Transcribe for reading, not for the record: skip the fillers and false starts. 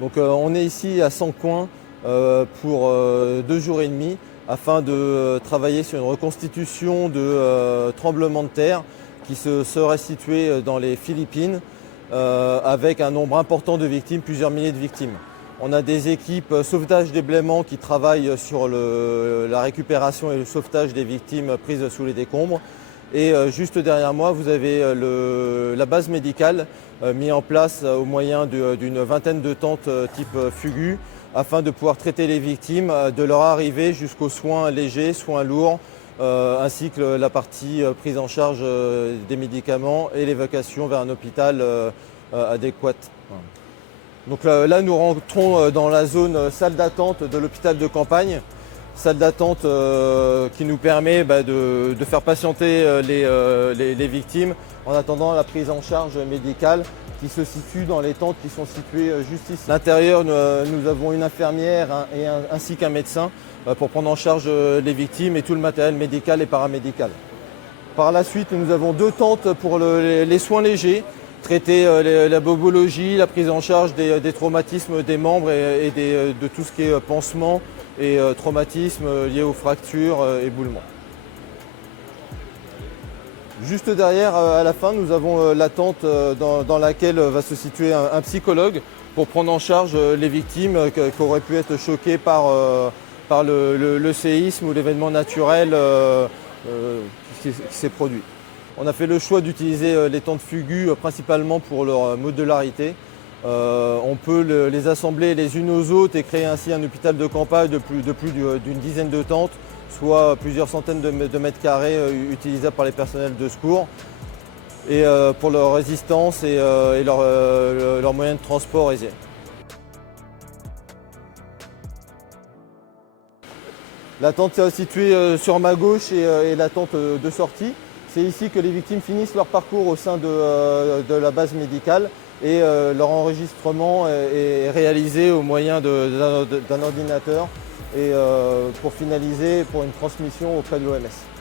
Donc on est ici à Sancoins pour 2 jours et demi afin de travailler sur une reconstitution de tremblement de terre qui serait situé dans les Philippines avec un nombre important de victimes, plusieurs milliers de victimes. On a des équipes sauvetage déblaiement qui travaillent sur la récupération et le sauvetage des victimes prises sous les décombres. Et juste derrière moi, vous avez la base médicale mise en place au moyen d'une vingtaine de tentes type FUGU afin de pouvoir traiter les victimes de leur arrivée jusqu'aux soins légers, soins lourds, ainsi que la partie prise en charge des médicaments et l'évacuation vers un hôpital adéquat. Donc là, nous rentrons dans la zone salle d'attente de l'hôpital de campagne. Salle d'attente qui nous permet de faire patienter les victimes en attendant la prise en charge médicale qui se situe dans les tentes qui sont situées juste ici. À l'intérieur, nous avons une infirmière ainsi qu'un médecin pour prendre en charge les victimes et tout le matériel médical et paramédical. Par la suite, nous avons 2 tentes pour les soins légers, traiter la bobologie, la prise en charge des traumatismes des membres et de tout ce qui est pansement et traumatismes liés aux fractures, éboulements. Juste derrière, à la fin, nous avons la tente dans laquelle va se situer un psychologue pour prendre en charge les victimes qui auraient pu être choquées par le séisme ou l'événement naturel qui s'est produit. On a fait le choix d'utiliser les tentes FUGU principalement pour leur modularité. On peut les assembler les unes aux autres et créer ainsi un hôpital de campagne de plus d'une dizaine de tentes, soit plusieurs centaines de mètres carrés utilisables par les personnels de secours. Et pour leur résistance et leurs moyens de transport aisés. La tente est située sur ma gauche et la tente de sortie. C'est ici que les victimes finissent leur parcours au sein de la base médicale et leur enregistrement est réalisé au moyen d'un ordinateur et pour finaliser pour une transmission auprès de l'OMS.